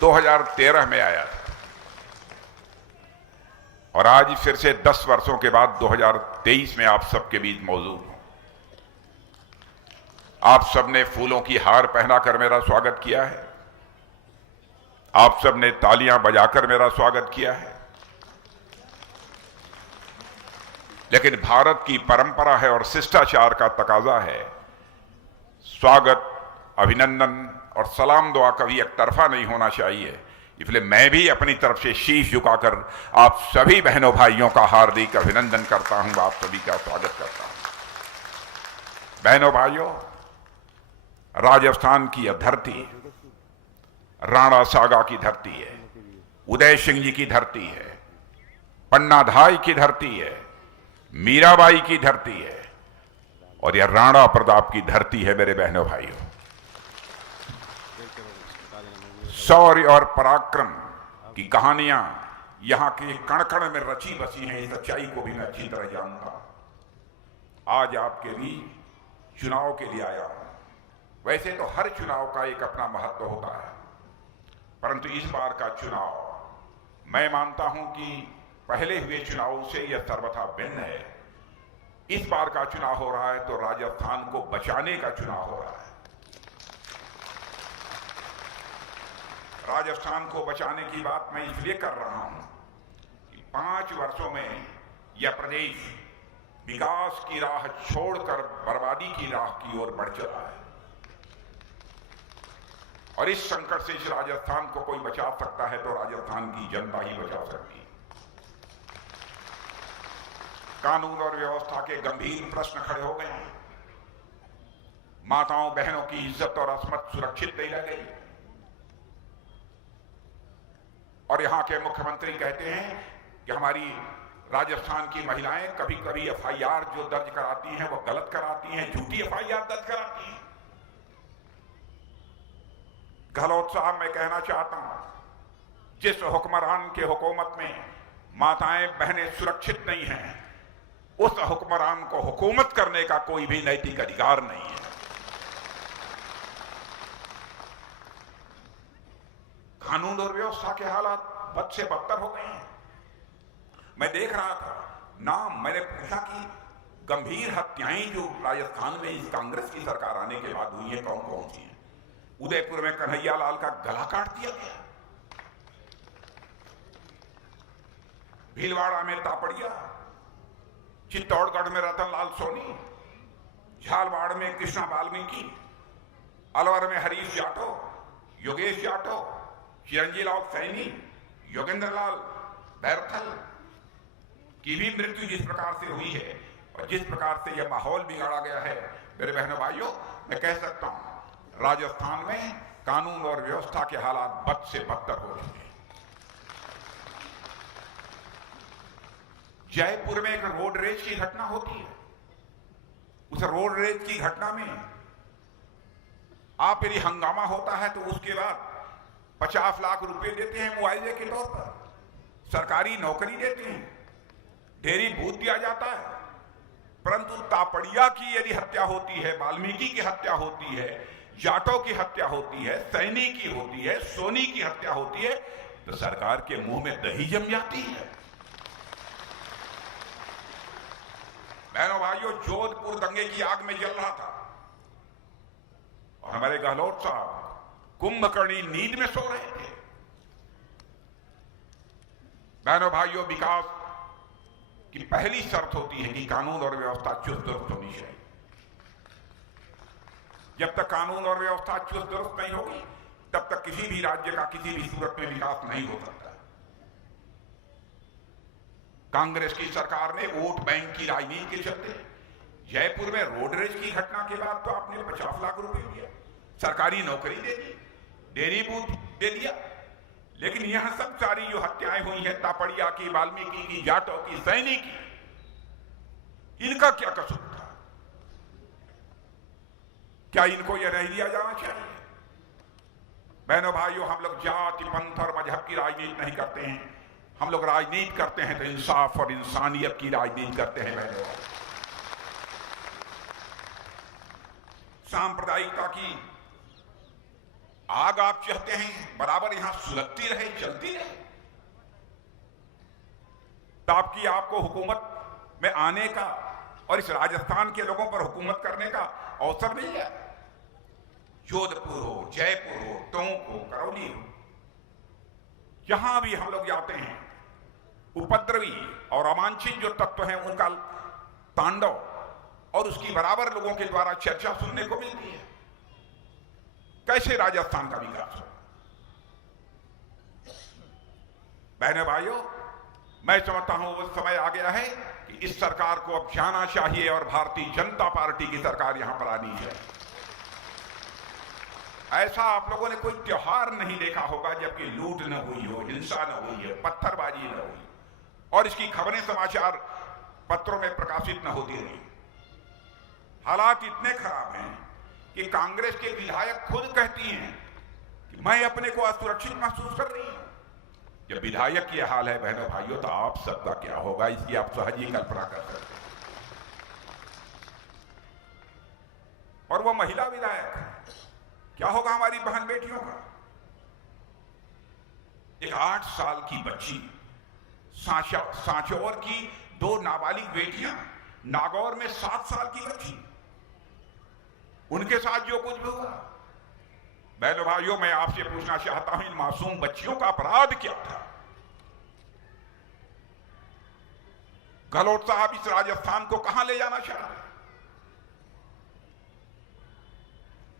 2013 में आया था और आज फिर से 10 वर्षों के बाद 2023 में आप सबके बीच मौजूद हूं। आप सबने फूलों की हार पहनाकर मेरा स्वागत किया है, आप सबने तालियां बजाकर मेरा स्वागत किया है, लेकिन भारत की परंपरा है और शिष्टाचार का तकाजा है, स्वागत, अभिनंदन और सलाम दुआ कभी एक तरफा नहीं होना चाहिए। इसलिए मैं भी अपनी तरफ से शीश झुकाकर आप सभी बहनों भाइयों का हार्दिक अभिनंदन करता हूं, आप सभी का स्वागत करता हूं। बहनों भाइयों, राजस्थान की यह धरती राणा सागा की धरती है, उदय सिंह जी की धरती है, पन्नाधाय की धरती है, मीराबाई की धरती है और यह राणा प्रताप की धरती है। मेरे बहनों भाइयों, शौर्य और पराक्रम की कहानियां यहां के कण कण में रची बसी हैं। इस सच्चाई को भी मैं अच्छी तरह जानता हूं। आज आपके बीच चुनाव के लिए आया हूं। वैसे तो हर चुनाव का एक अपना महत्व होता है, परंतु इस बार का चुनाव मैं मानता हूं कि पहले हुए चुनावों से यह सर्वथा भिन्न है। इस बार का चुनाव हो रहा है तो राजस्थान को बचाने का चुनाव हो रहा है। राजस्थान को बचाने की बात मैं इसलिए कर रहा हूं कि 5 वर्षों में यह प्रदेश विकास की राह छोड़कर बर्बादी की राह की ओर बढ़ चला है और इस संकट से इस राजस्थान को कोई बचा सकता है तो राजस्थान की जनता ही बचा सकती है। कानून और व्यवस्था के गंभीर प्रश्न खड़े हो गए हैं। माताओं बहनों की इज्जत और असमत सुरक्षित नहीं रह गई और यहां के मुख्यमंत्री कहते हैं कि हमारी राजस्थान की महिलाएं कभी कभी एफआईआर जो दर्ज कराती हैं वो गलत कराती हैं, झूठी एफआईआर दर्ज कराती हैं। गहलोत साहब, मैं कहना चाहता हूं, जिस हुक्मरान के हुकूमत में माताएं बहनें सुरक्षित नहीं हैं, उस हुक्मरान को हुकूमत करने का कोई भी नैतिक अधिकार नहीं है। कानून और व्यवस्था के हालात बद से बदतर हो गए हैं। मैं देख रहा था नाम, मैंने पूछा कि गंभीर हत्याएं जो राजस्थान में इस कांग्रेस की सरकार आने के बाद हुई है कौन कौन सी हैं। उदयपुर में कन्हैया लाल का गला काट दिया गया, भीलवाड़ा में तापड़िया, चित्तौड़गढ़ में रतनलाल सोनी, झालवाड़ में कृष्णा वाल्मीकि, अलवर में हरीश जाटव, योगेश जाटव, चिरंजीलाल सैनी, योगेंद्र लाल बैरथल की भी मृत्यु जिस प्रकार से हुई है और जिस प्रकार से यह माहौल बिगाड़ा गया है, मेरे बहनों भाइयों, मैं कह सकता हूं राजस्थान में कानून और व्यवस्था के हालात बद से बदतर हो चुके हैं। जयपुर में एक रोड रेज की घटना होती है। उस रोड रेज की घटना में आप यदि हंगामा होता है तो उसके बाद 50 लाख रुपए देते हैं मुआवजे के तौर पर, सरकारी नौकरी देते हैं, डेयरी भूत दिया जाता है। परंतु तापड़िया की यदि हत्या होती है, वाल्मीकि की हत्या होती है, जाटव की हत्या होती है, सैनी की होती है, सोनी की हत्या होती है, तो सरकार के मुंह में दही जम जाती है। बहनों भाइयों, जोधपुर दंगे की आग में जल रहा था और हमारे गहलोत साहब कुंभकर्णी नींद में सो रहे थे। बहनों भाइयों, विकास की पहली शर्त होती है कि कानून और व्यवस्था चुस्त दुरुस्त होनी चाहिए। जब तक कानून और व्यवस्था चुस्त दुरुस्त नहीं होगी तब तक किसी भी राज्य का किसी भी सूरत में विकास नहीं हो सकता। कांग्रेस की सरकार ने वोट बैंक की राजनीति के चलते जयपुर में रोड रेज की घटना के बाद तो आपने 50 लाख रुपए दिया, सरकारी नौकरी दे दी, डेयरी बूथ दे दिया, लेकिन यहां सब सारी जो हत्याएं हुई हैं तापड़िया की, वाल्मीकि की, जाटव की, सैनी की, इनका क्या कसूर था? क्या इनको यह रह दिया जाना चाहिए? बहनों भाइयों, हम लोग जाति, पंथ और मजहब की राजनीति नहीं करते हैं। हम लोग राजनीति करते हैं तो इंसाफ और इंसानियत की राजनीति करते हैं। बहनों, सांप्रदायिकता की आग आप चाहते हैं बराबर यहां सुलगती रहे, चलती रहे, ताकि आपको हुकूमत में आने का और इस राजस्थान के लोगों पर हुकूमत करने का अवसर मिल जाए। जोधपुर हो, जयपुर हो, टोंक हो, करौली हो, जहां भी हम लोग जाते हैं, उपद्रवी और अवांछित जो तत्व हैं उनका तांडव और उसकी बराबर लोगों के द्वारा चर्चा सुनने को मिलती है। कैसे राजस्थान का विकास हो? बहनों भाइयों, मैं समझता हूं वो समय आ गया है कि इस सरकार को अब जाना चाहिए और भारतीय जनता पार्टी की सरकार यहां पर आनी है। ऐसा आप लोगों ने कोई त्योहार नहीं देखा होगा जबकि लूट न हुई हो, हिंसा न हुई है, पत्थरबाजी न हुई और इसकी खबरें समाचार पत्रों में प्रकाशित न होती रही। हालात इतने खराब हैं कि कांग्रेस के विधायक खुद कहती हैं कि मैं अपने को असुरक्षित महसूस कर रही हूं। जब विधायक ये हाल है बहनों भाइयों, तो आप सबका क्या होगा, इसकी आप सहज ही कल्पना कर सकते हैं। और वो महिला विधायक है, क्या होगा हमारी बहन बेटियों का? एक 8 साल की बच्ची, सांचौर की 2 नाबालिग बेटियां, नागौर में 7 साल की बच्ची, उनके साथ जो कुछ भी हुआ। बहनों भाइयों, मैं आपसे पूछना चाहता हूं, इन मासूम बच्चियों का अपराध क्या था? गहलोत साहब इस राजस्थान को कहां ले जाना चाह रहे हैं?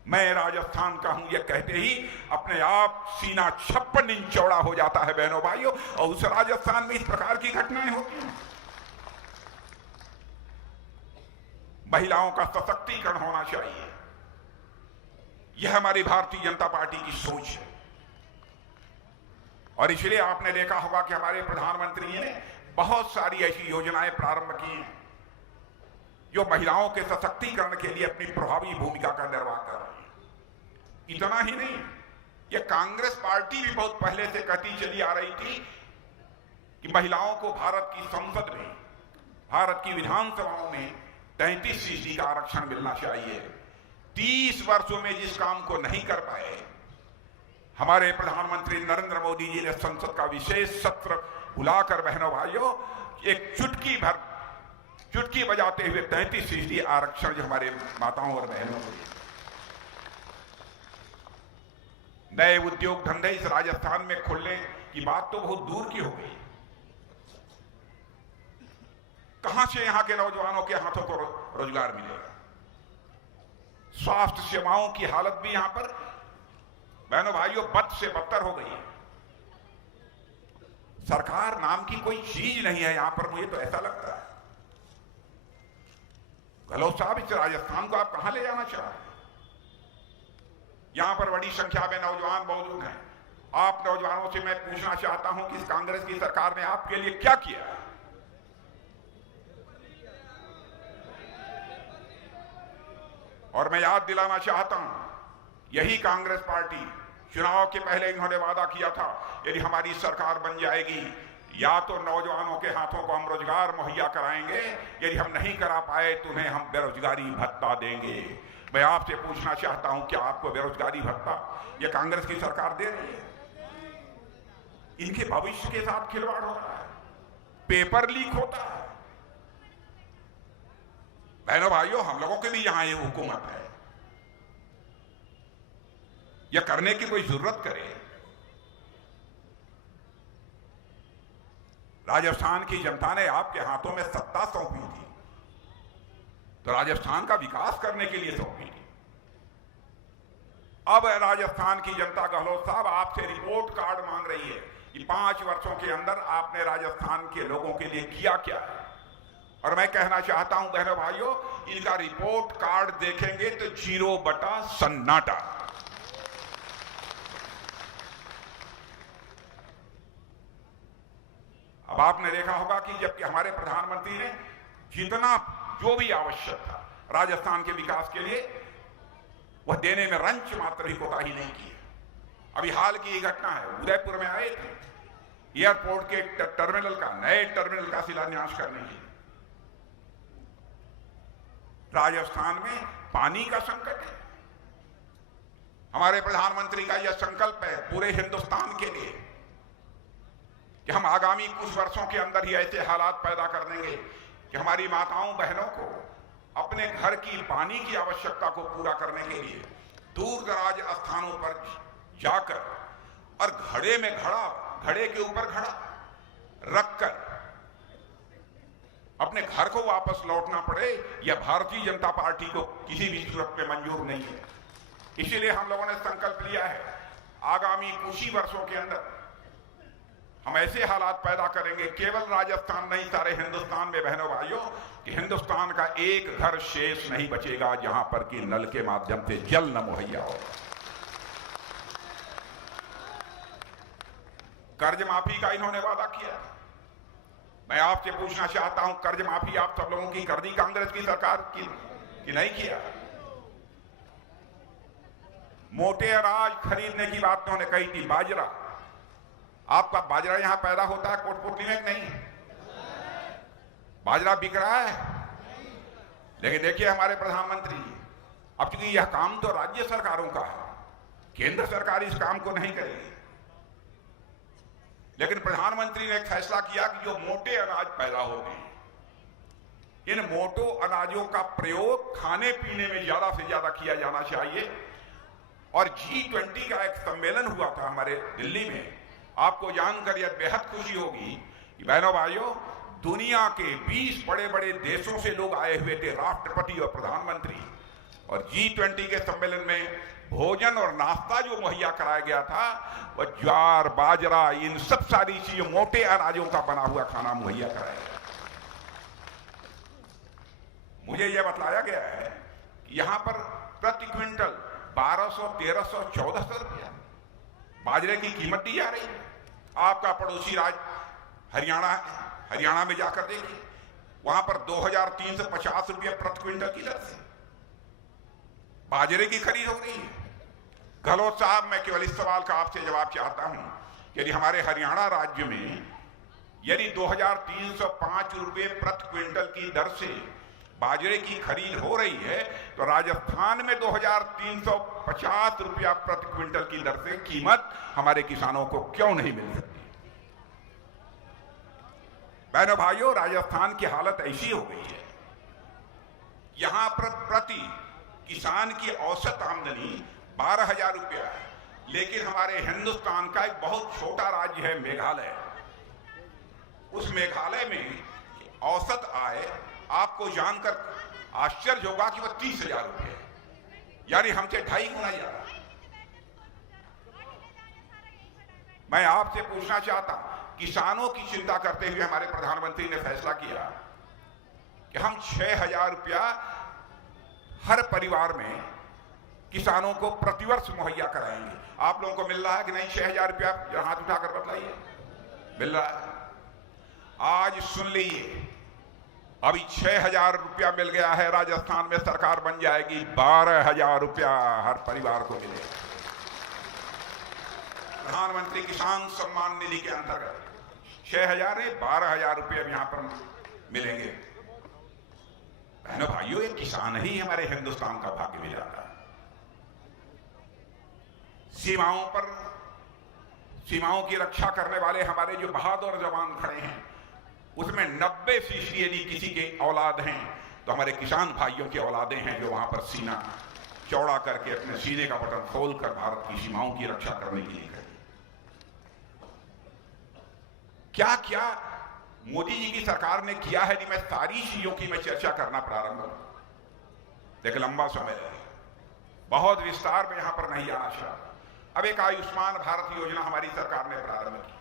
मैं राजस्थान का हूं यह कहते ही अपने आप सीना 56 इंच चौड़ा हो जाता है बहनों भाइयों, और उस राजस्थान में इस प्रकार की घटनाएं होती हैं। महिलाओं का सशक्तिकरण होना चाहिए, यह हमारी भारतीय जनता पार्टी की सोच है। और इसलिए आपने देखा होगा कि हमारे प्रधानमंत्री ने बहुत सारी ऐसी योजनाएं प्रारंभ की हैं जो महिलाओं के सशक्तिकरण के लिए अपनी प्रभावी भूमिका का निर्वाह कर रही है। इतना ही नहीं, यह कांग्रेस पार्टी भी बहुत पहले से कहती चली आ रही थी कि महिलाओं को भारत की संसद में, भारत की विधानसभाओं में 33% का आरक्षण मिलना चाहिए। 30 वर्षों में जिस काम को नहीं कर पाए, हमारे प्रधानमंत्री नरेंद्र मोदी जी ने संसद का विशेष सत्र बुलाकर बहनों भाइयों एक चुटकी बजाते हुए 33% आरक्षण जो हमारे माताओं और बहनों को, नए उद्योग धंधे इस राजस्थान में खुलने की बात तो बहुत दूर की हो गई। कहां से यहां के नौजवानों के हाथों को रोजगार मिलेगा? स्वास्थ्य सेवाओं की हालत भी यहां पर बहनों भाइयों बद से बदतर हो गई है। सरकार नाम की कोई चीज नहीं है यहां पर, मुझे तो ऐसा लगता है। गहलोत साहब, इस राजस्थान को आप कहां ले जाना चाह रहे हैं? यहां पर बड़ी संख्या में नौजवान मौजूद हैं। आप नौजवानों से मैं पूछना चाहता हूं कि इस कांग्रेस की सरकार ने आपके लिए क्या किया है? और मैं याद दिलाना चाहता हूं, यही कांग्रेस पार्टी चुनाव के पहले इन्होंने वादा किया था, यदि हमारी सरकार बन जाएगी या तो नौजवानों के हाथों को हम रोजगार मुहैया कराएंगे, यदि हम नहीं करा पाए तो उन्हें हम बेरोजगारी भत्ता देंगे। मैं आपसे पूछना चाहता हूं, क्या आपको बेरोजगारी भत्ता यह कांग्रेस की सरकार दे रही है? इनके भविष्य के साथ खिलवाड़ हो रहा है, पेपर लीक होता है। बहनों भाइयों, हम लोगों के भी यहां ये हुकूमत है, यह करने की कोई जरूरत करे। राजस्थान की जनता ने आपके हाथों में सत्ता सौंपी थी, तो राजस्थान का विकास करने के लिए सौंपी थी। अब राजस्थान की जनता, गहलोत साहब, आपसे रिपोर्ट कार्ड मांग रही है कि 5 वर्षों के अंदर आपने राजस्थान के लोगों के लिए किया क्या है। और मैं कहना चाहता हूं बहनों भाइयों, इनका रिपोर्ट कार्ड देखेंगे तो 0 बटा सन्नाटा। अब आपने देखा होगा कि जबकि हमारे प्रधानमंत्री ने जितना जो भी आवश्यक था राजस्थान के विकास के लिए, वह देने में रंच मात्र ही कोताही नहीं की। अभी हाल की ये घटना है, उदयपुर में आए थे एयरपोर्ट के टर्मिनल का, नए टर्मिनल का शिलान्यास करने के लिए। राजस्थान में पानी का संकट है, हमारे प्रधानमंत्री का यह संकल्प है पूरे हिंदुस्तान के लिए कि हम आगामी कुछ वर्षों के अंदर ही ऐसे हालात पैदा कर देंगे कि हमारी माताओं बहनों को अपने घर की पानी की आवश्यकता को पूरा करने के लिए दूर दराज स्थानों पर जाकर और घड़े के ऊपर घड़ा रखकर अपने घर को वापस लौटना पड़े, यह भारतीय जनता पार्टी को किसी भी सूरत में मंजूर नहीं है। इसीलिए हम लोगों ने संकल्प लिया है आगामी कुछ ही वर्षों के अंदर हम ऐसे हालात पैदा करेंगे, केवल राजस्थान नहीं सारे हिंदुस्तान में बहनों भाइयों, कि हिंदुस्तान का एक घर शेष नहीं बचेगा जहां पर कि नल के माध्यम से जल न मुहैया हो। कर्ज माफी का इन्होंने वादा किया। मैं आपसे पूछना चाहता हूं, कर्ज माफी आप सब लोगों की कर दी कांग्रेस की सरकार की नहीं किया? मोटे अनाज खरीदने की बात उन्होंने कही थी, बाजरा, आपका बाजरा यहां पैदा होता है कोटपुतली में नहीं? बाजरा बिक रहा है। लेकिन देखिए हमारे प्रधानमंत्री, अब चूंकि यह काम तो राज्य सरकारों का है, केंद्र सरकार इस काम को नहीं करेगी, लेकिन प्रधानमंत्री ने एक फैसला किया कि जो मोटे अनाज पैदा होते हैं, इन मोटो अनाजों का प्रयोग खाने पीने में ज्यादा से ज्यादा किया जाना चाहिए। और G20 का एक सम्मेलन हुआ था हमारे दिल्ली में, आपको जानकर यह बेहद खुशी होगी कि बहनों भाइयों, दुनिया के 20 बड़े बड़े देशों से लोग आए हुए थे, राष्ट्रपति और प्रधानमंत्री, और G20 के सम्मेलन में भोजन और नाश्ता जो मुहैया कराया गया था वह ज्वार, बाजरा, इन सब सारी चीजों, मोटे अनाजों का बना हुआ खाना मुहैया कराया गया। मुझे यह बतलाया गया है कि यहां पर प्रति क्विंटल 1200, 1300, 1400 रुपया बाजरे की कीमत दी जा रही है। आपका पड़ोसी राज्य हरियाणा में जाकर देखिए, वहां पर 2350 रुपया प्रति क्विंटल की दर से बाजरे की खरीद हो रही है। गहलोत साहब, मैं केवल इस सवाल का आपसे जवाब चाहता हूं कि यदि हमारे हरियाणा राज्य में यदि 2305 रुपये प्रति क्विंटल की दर से बाजरे की खरीद हो रही है, तो राजस्थान में 2350 रुपया प्रति क्विंटल की दर से कीमत हमारे किसानों को क्यों नहीं मिल सकती? बहनों भाइयों, राजस्थान की हालत ऐसी हो गई है, यहां पर प्रति किसान की औसत आमदनी 12,000 रुपया है, लेकिन हमारे हिंदुस्तान का एक बहुत छोटा राज्य है मेघालय, उस मेघालय में औसत आय आपको जानकर आश्चर्य होगा कि वह 30,000 रुपये है, यानी हमसे 2.5 गुना ज्यादा। मैं आपसे पूछना चाहता हूं, किसानों की चिंता करते हुए हमारे प्रधानमंत्री ने फैसला किया कि हम 6,000 रुपया हर परिवार में किसानों को प्रतिवर्ष मुहैया कराएंगे। आप लोगों को मिल रहा है कि नहीं 6,000 रुपया? हाथ उठाकर बतलाइए। मिल रहा है? आज सुन लीजिए, अभी 6,000 रुपया मिल गया है, राजस्थान में सरकार बन जाएगी, 12,000 रुपया हर परिवार को मिलेगा। प्रधानमंत्री किसान सम्मान निधि के अंतर्गत 6,000 है, 12,000 रुपये यहां पर मिलेंगे। बहनों भाइयों, एक किसान ही हमारे हिंदुस्तान का भाग्य में जाता है। सीमाओं की रक्षा करने वाले हमारे जो बहादुर जवान खड़े हैं, उसमें 90% यदि किसी के औलाद हैं तो हमारे किसान भाइयों की औलादें हैं, जो वहां पर सीना चौड़ा करके अपने सीने का बटन खोलकर भारत की सीमाओं की रक्षा करने के लिए खड़े। क्या क्या मोदी जी की सरकार ने किया है, मैं सारी चीजों की मैं चर्चा करना प्रारंभ करूं, लेकिन लंबा समय है, बहुत विस्तार में यहां पर नहीं आना चाहता। अब एक आयुष्मान भारत योजना हमारी सरकार ने प्रारंभ की,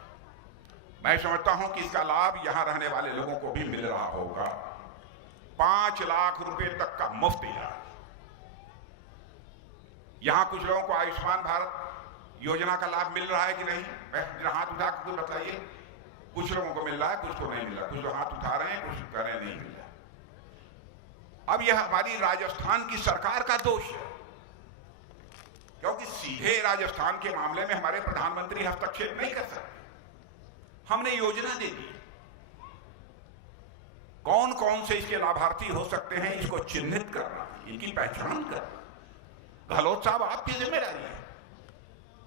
मैं समझता हूं कि इसका लाभ यहां रहने वाले लोगों को भी मिल रहा होगा। 5 लाख रुपए तक का मुफ्त इलाज। यहां कुछ लोगों को आयुष्मान भारत योजना का लाभ मिल रहा है कि नहीं? हाथ उठा कर बताइए। कुछ लोगों को मिल रहा है, कुछ को नहीं मिल रहा, कुछ लोग हाथ उठा रहे हैं, कुछ कर रहे नहीं मिल रहा। अब यह हमारी राजस्थान की सरकार का दोष है, क्योंकि सीधे राजस्थान के मामले में हमारे प्रधानमंत्री हस्तक्षेप नहीं कर सकते। हमने योजना दे दी, कौन कौन से इसके लाभार्थी हो सकते हैं इसको चिन्हित करना, इनकी पहचान करना, गहलोत साहब आपकी जिम्मेदारी है।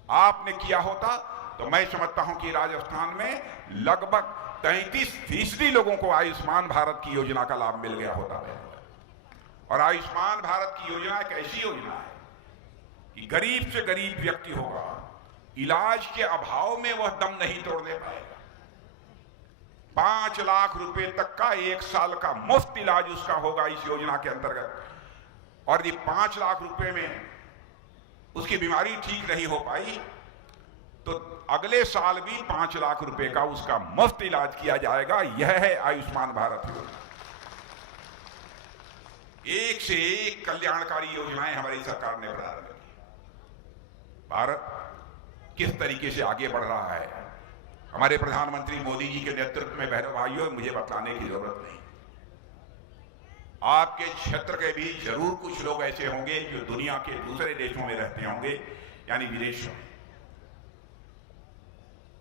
आपने किया होता तो मैं समझता हूं कि राजस्थान में लगभग 33% लोगों को आयुष्मान भारत की योजना का लाभ मिल गया होता है। और आयुष्मान भारत की योजना एक ऐसी योजना है कि गरीब से गरीब व्यक्ति होगा, इलाज के अभाव में वह दम नहीं तोड़ने पाएगा। 5 लाख रुपए तक का 1 साल का मुफ्त इलाज उसका होगा इस योजना के अंतर्गत। और यदि 5 लाख रुपए में उसकी बीमारी ठीक नहीं हो पाई तो अगले साल भी 5 लाख रुपए का उसका मुफ्त इलाज किया जाएगा। यह है आयुष्मान भारत योजना। एक से एक कल्याणकारी योजनाएं हमारी सरकार ने प्रारंभ की। भारत किस तरीके से आगे बढ़ रहा है, हमारे प्रधानमंत्री मोदी जी के नेतृत्व में बहनों भाइयों मुझे बताने की जरूरत नहीं। आपके क्षेत्र के भी जरूर कुछ लोग ऐसे होंगे जो दुनिया के दूसरे देशों में रहते होंगे, यानी विदेशों में।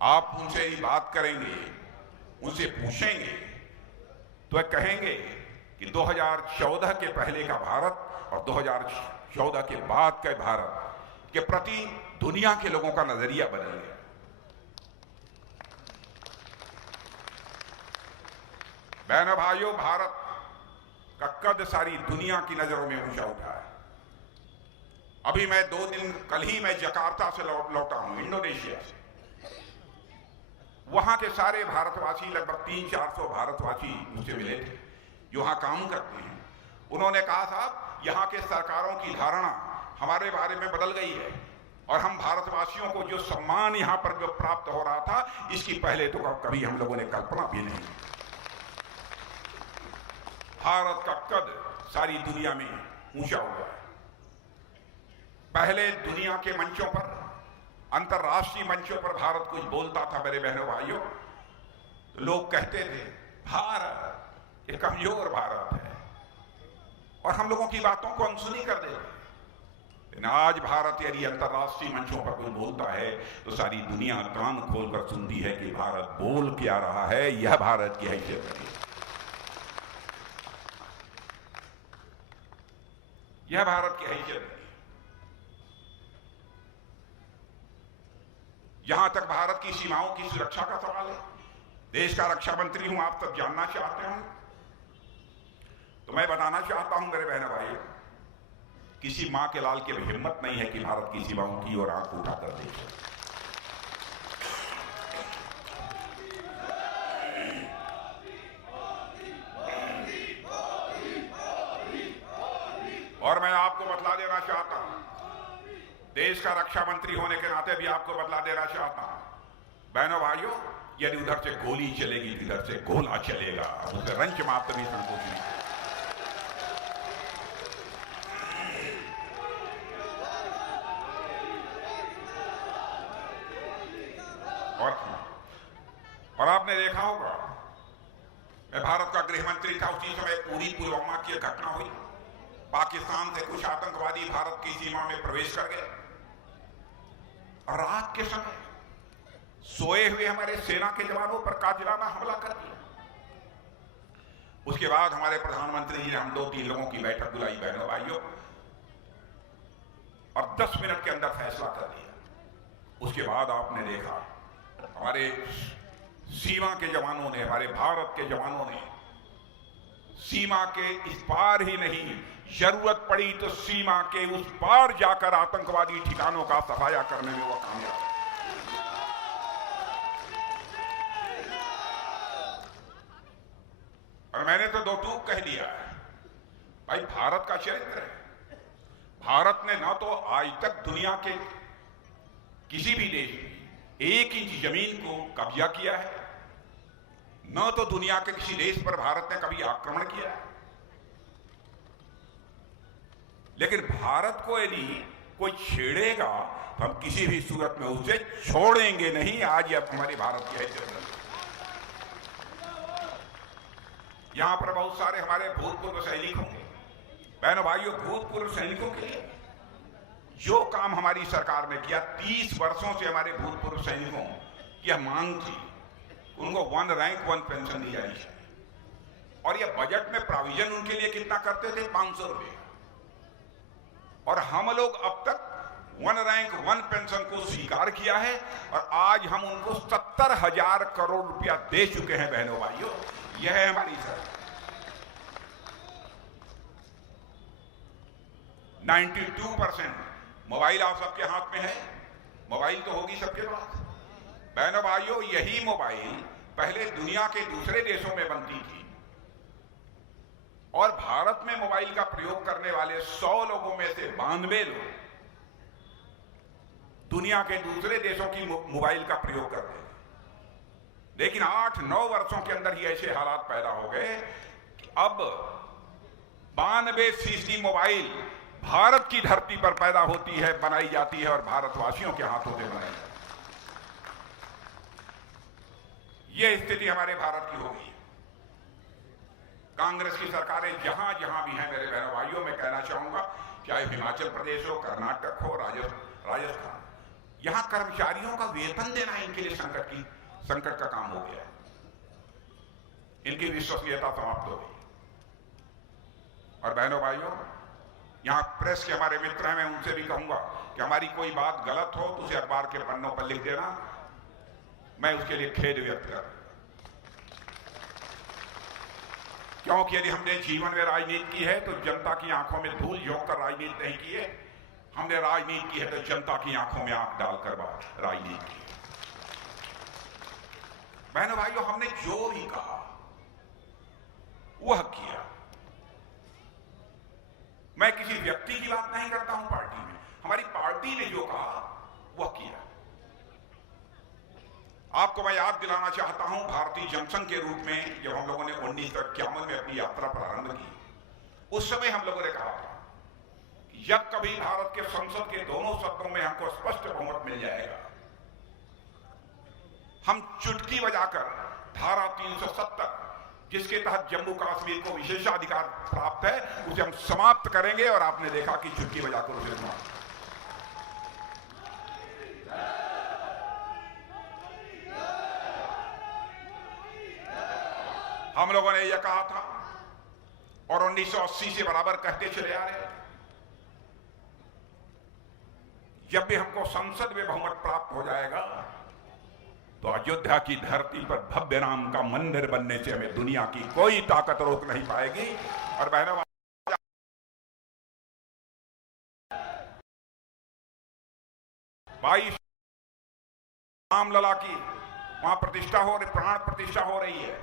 आप उनसे बात करेंगे, उनसे पूछेंगे तो वे कहेंगे कि 2014 के पहले का भारत और 2014 के बाद के भारत के प्रति दुनिया के लोगों का नजरिया बदल गया। बहनों भाइयों, भारत का कद सारी दुनिया की नजरों में ऊंचा उठा है। अभी मैं कल ही मैं जकार्ता से लौटा हूं, इंडोनेशिया से। वहां के सारे भारतवासी, लगभग 300-400 भारतवासी मुझसे मिले थे जो वहां काम करते हैं। उन्होंने कहा, साहब यहां के सरकारों की धारणा हमारे बारे में बदल गई है और हम भारतवासियों को जो सम्मान यहां पर जो प्राप्त हो रहा था, इसकी पहले तो कभी हम लोगों ने कल्पना भी नहीं की। भारत का कद सारी दुनिया में ऊंचा हुआ है। पहले दुनिया के मंचों पर, अंतर्राष्ट्रीय मंचों पर भारत कुछ बोलता था मेरे बहनों भाइयों, तो लोग कहते थे भारत एक कमजोर भारत है और हम लोगों की बातों को अनसुनी कर देते। लेकिन आज भारत यदि अंतर्राष्ट्रीय मंचों पर कुछ बोलता है तो सारी दुनिया कान खोलकर सुनती है कि भारत बोल क्या रहा है। यह भारत की हैसियत है, यह भारत की हैसियत है। यहां तक भारत की सीमाओं की सुरक्षा का सवाल है। देश का रक्षा मंत्री हूं, आप सब जानना चाहते हो तो मैं बताना चाहता हूं मेरे बहनों भाई, किसी मां के लाल की हिम्मत नहीं है कि भारत की सीमाओं की ओर आंख उठाकर देखे। और मैं आपको बतला देना चाहता हूं, देश का रक्षा मंत्री होने के नाते भी आपको बतला देना चाहता हूं बहनों भाइयों, यदि उधर से गोली चलेगी इधर से गोला चलेगा, उसे रंच मात्र भी संकोच नहीं। और आपने देखा होगा, मैं भारत का गृह मंत्री था, उसी समय पूरी पुलवामा की घटना हुई। पाकिस्तान से कुछ आतंकवादी भारत की सीमा में प्रवेश कर गए और रात के समय सोए हुए हमारे सेना के जवानों पर कातिलाना हमला कर दिया। उसके बाद हमारे प्रधानमंत्री जी ने हम 2-3 लोगों की बैठक बुलाई बहनों भाइयों, और 10 मिनट के अंदर फैसला कर दिया। उसके बाद आपने देखा हमारे सीमा के जवानों ने, हमारे भारत के जवानों ने सीमा के इस पार ही नहीं, जरूरत पड़ी तो सीमा के उस पार जाकर आतंकवादी ठिकानों का सफाया करने में वो कामयाब। और मैंने तो 2 टूक कह दिया है भाई, भारत का चरित्र है। भारत ने ना तो आज तक दुनिया के किसी भी देश में 1 इंच जमीन को कब्जा किया है, न तो दुनिया के किसी देश पर भारत ने कभी आक्रमण किया है। लेकिन भारत को यदि कोई छेड़ेगा तो हम किसी भी सूरत में उसे छोड़ेंगे नहीं। आज अब हमारी भारत की हैसियत है। यहां पर बहुत सारे हमारे भूतपूर्व सैनिक होंगे बहनों भाइयों, भूतपूर्व सैनिकों के लिए जो काम हमारी सरकार ने किया, 30 वर्षों से हमारे भूतपूर्व सैनिकों की यह मांग थी, उनको 1 रैंक 1 पेंशन दी जानी चाहिए। और यह बजट में प्रोविजन उनके लिए कितना करते थे, 500 रुपए। और हम लोग अब तक 1 रैंक 1 पेंशन को स्वीकार किया है और आज हम उनको 70,000 करोड़ रुपया दे चुके हैं। बहनों भाइयों, यह है हमारी सरकार। 92% मोबाइल आप सबके हाथ में है। मोबाइल तो होगी सबके पास। बहनों भाइयों, यही मोबाइल पहले दुनिया के दूसरे देशों में बनती थी और भारत में मोबाइल का प्रयोग करने वाले 100 लोगों में से 92 लोग दुनिया के दूसरे देशों की मोबाइल का प्रयोग कर रहे हैं। लेकिन 8-9 वर्षों के अंदर ही ऐसे हालात पैदा हो गए कि अब 92% मोबाइल भारत की धरती पर पैदा होती है, बनाई जाती है और भारतवासियों के हाथों से बनाई जाती है। यह स्थिति हमारे भारत की हो गई है। कांग्रेस की सरकारें जहां जहां भी हैं मेरे बहनों भाइयों, मैं कहना चाहूंगा, चाहे हिमाचल प्रदेश हो, कर्नाटक हो, राजस्थान, यहां कर्मचारियों का वेतन देना इनके लिए संकट का काम हो गया है। इनकी विश्वसनीयता समाप्त हो गई। और बहनों भाइयों, यहां प्रेस के हमारे मित्र हैं, मैं उनसे भी कहूंगा कि हमारी कोई बात गलत हो तो उसे अखबार के पन्नों पर लिख देना, मैं उसके लिए खेद व्यक्त कर। क्योंकि यदि हमने जीवन में राजनीति की है तो जनता की आंखों में धूल झोंक कर राजनीति नहीं की है। हमने राजनीति की है तो जनता की आंखों में आंख डालकर राजनीति की है। बहनों भाइयों, हमने जो भी कहा वह किया। मैं किसी व्यक्ति की बात नहीं करता हूं, पार्टी में हमारी पार्टी ने जो कहा वह किया। आपको मैं याद दिलाना चाहता हूं, भारतीय जनसंघ के रूप में जब हम लोगों ने 1951 में अपनी यात्रा प्रारंभ की, उस समय हम लोगों ने कहा था कि जब कभी भारत के संसद के दोनों सदनों में हमको स्पष्ट बहुमत मिल जाएगा, हम चुटकी बजाकर धारा 370 जिसके तहत जम्मू कश्मीर को विशेषाधिकार प्राप्त है, उसे हम समाप्त करेंगे। और आपने देखा कि चुटकी बजाकर उसे समाप्त। हम लोगों ने यह कहा था और 1980 से बराबर कहते चले आ रहे। जब भी हमको संसद में बहुमत प्राप्त हो जाएगा तो अयोध्या की धरती पर भव्य राम का मंदिर बनने से हमें दुनिया की कोई ताकत रोक नहीं पाएगी। और बहनों, 22 रामलला की वहां प्रतिष्ठा हो रही, प्राण प्रतिष्ठा हो रही है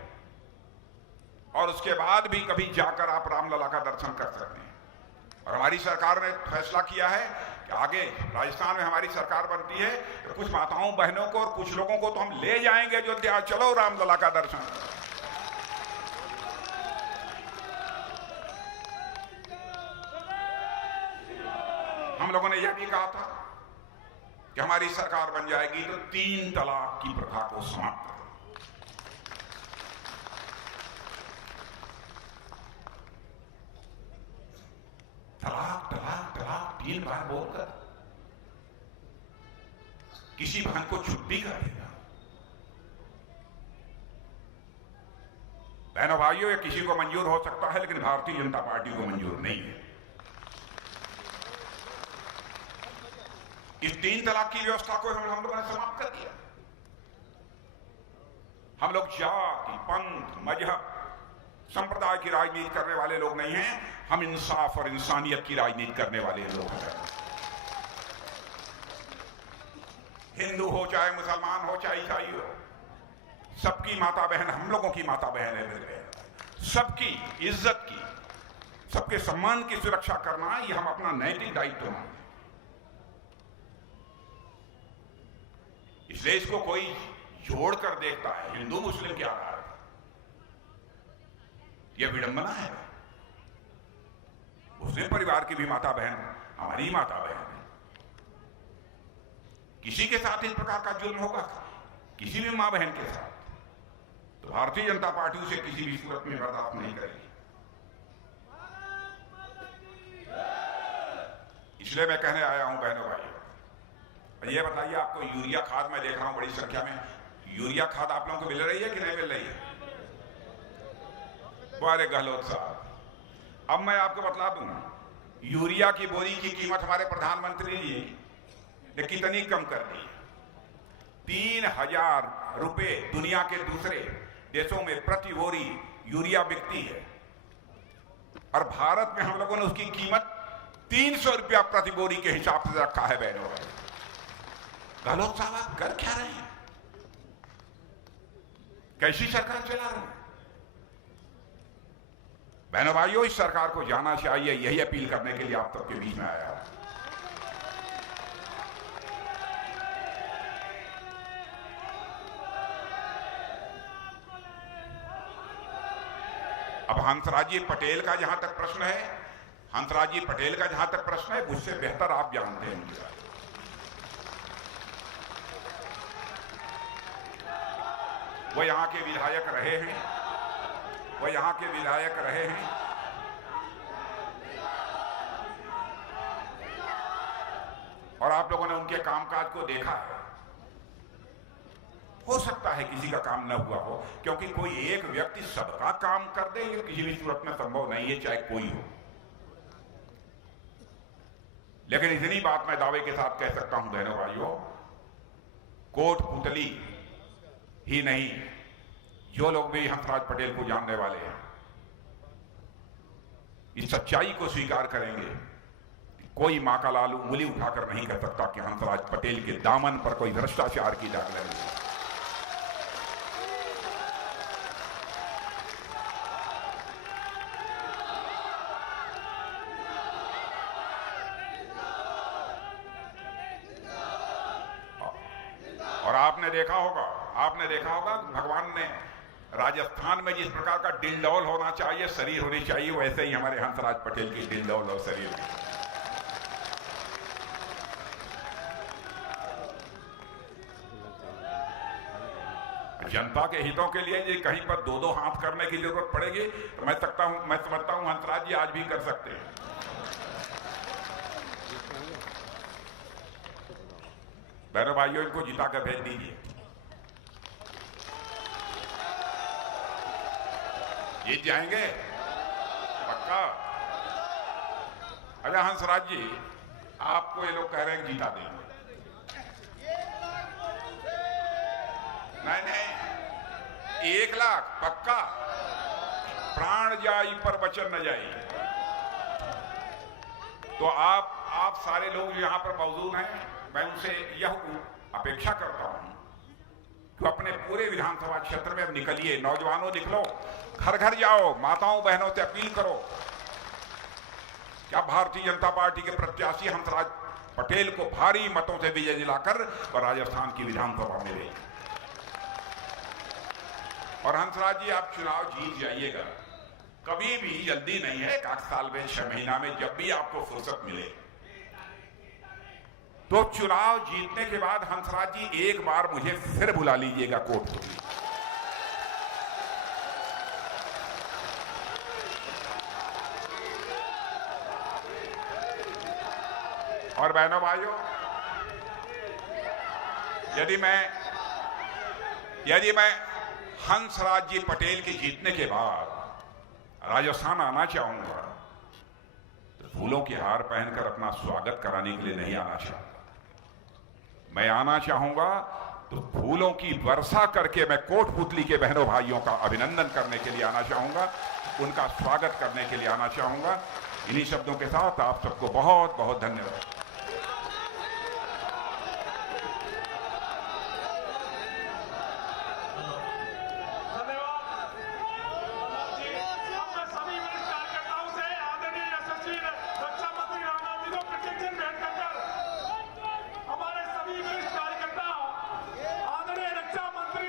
और उसके बाद भी कभी जाकर आप रामलला का दर्शन कर सकते हैं। और हमारी सरकार ने फैसला किया है कि आगे राजस्थान में हमारी सरकार बनती है तो कुछ माताओं बहनों को और कुछ लोगों को तो हम ले जाएंगे अयोध्या, चलो रामलला का दर्शन। हम लोगों ने यह भी कहा था कि हमारी सरकार बन जाएगी तो 3 तलाक की प्रथा को समाप्त करें। तलाक तलाक तलाक 3 बार बोलकर किसी बहन को छुट्टी कर देगा। बहनों भाइयों, ये किसी को मंजूर हो सकता है लेकिन भारतीय जनता पार्टी को मंजूर नहीं है। इस 3 तलाक की व्यवस्था को हम लोगों ने समाप्त कर दिया। हम लोग जाति, पंथ, मजहब, संप्रदाय की राजनीति करने वाले लोग नहीं हैं। हम इंसाफ और इंसानियत की राजनीति करने वाले लोग हैं। हिंदू हो चाहे मुसलमान हो चाहे ईसाई हो, सबकी माता बहन हम लोगों की माता बहन है। सबकी इज्जत की, सबके सम्मान की सुरक्षा करना ये हम अपना नैतिक दायित्व मानते हैं। इसलिए इसको कोई जोड़ कर देखता है हिंदू मुस्लिम क्या रहा है, यह विडंबना है। मुस्लिम परिवार की भी माता बहन हमारी माता बहन है। किसी के साथ इस प्रकार का जुल्म होगा, किसी भी मां बहन के साथ, तो भारतीय जनता पार्टी उसे किसी भी सूरत में बर्दाश्त नहीं करेगी। इसलिए मैं कहने आया हूं बहनों भाइयों, ये बताइए आपको यूरिया खाद मैं देख रहा हूं बड़ी संख्या में, यूरिया खाद आप लोगों को मिल रही है कि नहीं मिल रही है? बड़े गहलोत साहब, अब मैं आपको बतला दूं, यूरिया की बोरी की कीमत हमारे प्रधानमंत्री जी ने कितनी कम कर दी। 3,000 रुपए दुनिया के दूसरे देशों में प्रति बोरी यूरिया बिकती है और भारत में हम लोगों ने उसकी कीमत 300 रुपया प्रति बोरी के हिसाब से रखा है। बहनों गहलोत साहब आप कर क्या रहे हैं? कैसी सरकार चला रहे हैं? बहनों भाइयों, इस सरकार को जाना चाहिए। यही अपील करने के लिए आप सबके बीच में आया। अब हंसराज जी पटेल का जहां तक प्रश्न है, हंसराज जी पटेल का जहां तक प्रश्न है, मुझसे बेहतर आप जानते हैं। वो यहां के विधायक रहे हैं, वो यहां के विधायक रहे हैं। और आप लोगों ने उनके कामकाज को देखा है। हो सकता है किसी का काम न हुआ हो, क्योंकि कोई एक व्यक्ति सबका काम कर दे ये किसी भी सूरत में संभव नहीं है, चाहे कोई हो। लेकिन इतनी बात मैं दावे के साथ कह सकता हूं बहनों भाइयों, कोटपुतली ही नहीं, जो लोग भी हंसराज पटेल को जानने वाले हैं इस सच्चाई को स्वीकार करेंगे। कोई मां का लाल उंगली उठाकर नहीं कह सकता कि हंसराज पटेल के दामन पर कोई भ्रष्टाचार की दाग लगी। और आपने देखा होगा भगवान ने राजस्थान में जिस प्रकार का डिलडौल होना चाहिए, शरीर होनी चाहिए, वैसे ही हमारे हंसराज पटेल की डिलडौल और शरीर। जनता के हितों के लिए ये कहीं पर दो हाथ करने की जरूरत पड़ेगी तो मैं समझता हूं हंसराज जी आज भी कर सकते हैं। बहनों भाइयों, इनको जिता कर भेज दीजिए। जीत जाएंगे पक्का। अच्छा हंसराज जी, आपको ये लोग कह रहे हैं जीता देंगे। नहीं, 1 लाख पक्का। प्राण जाई पर वचन न जाई। तो आप सारे लोग जो यहां पर मौजूद हैं, मैं उनसे यह अपेक्षा करता हूं कि अपने पूरे विधानसभा क्षेत्र में अब निकलिए। नौजवानों निकलो, घर घर जाओ, माताओं बहनों से अपील करो क्या भारतीय जनता पार्टी के प्रत्याशी हंसराज पटेल को भारी मतों से विजय दिलाकर और राजस्थान की विधानसभा में ले। और हंसराज जी, आप चुनाव जीत जाइएगा, कभी भी जल्दी नहीं है। 1 साल में 6 महीना में जब भी आपको फुर्सत मिले तो चुनाव जीतने के बाद हंसराज जी एक बार मुझे फिर बुला लीजिएगा कोटपुतली। और बहनों भाइयों, यदि मैं हंसराज जी पटेल के जीतने के बाद राजस्थान आना चाहूंगा तो फूलों की हार पहनकर अपना स्वागत कराने के लिए नहीं आना चाहूंगा। मैं आना चाहूंगा तो फूलों की वर्षा करके मैं कोटपुतली के बहनों भाइयों का अभिनंदन करने के लिए आना चाहूंगा, उनका स्वागत करने के लिए आना चाहूंगा। इन्हीं शब्दों के साथ आप सबको बहुत बहुत धन्यवाद।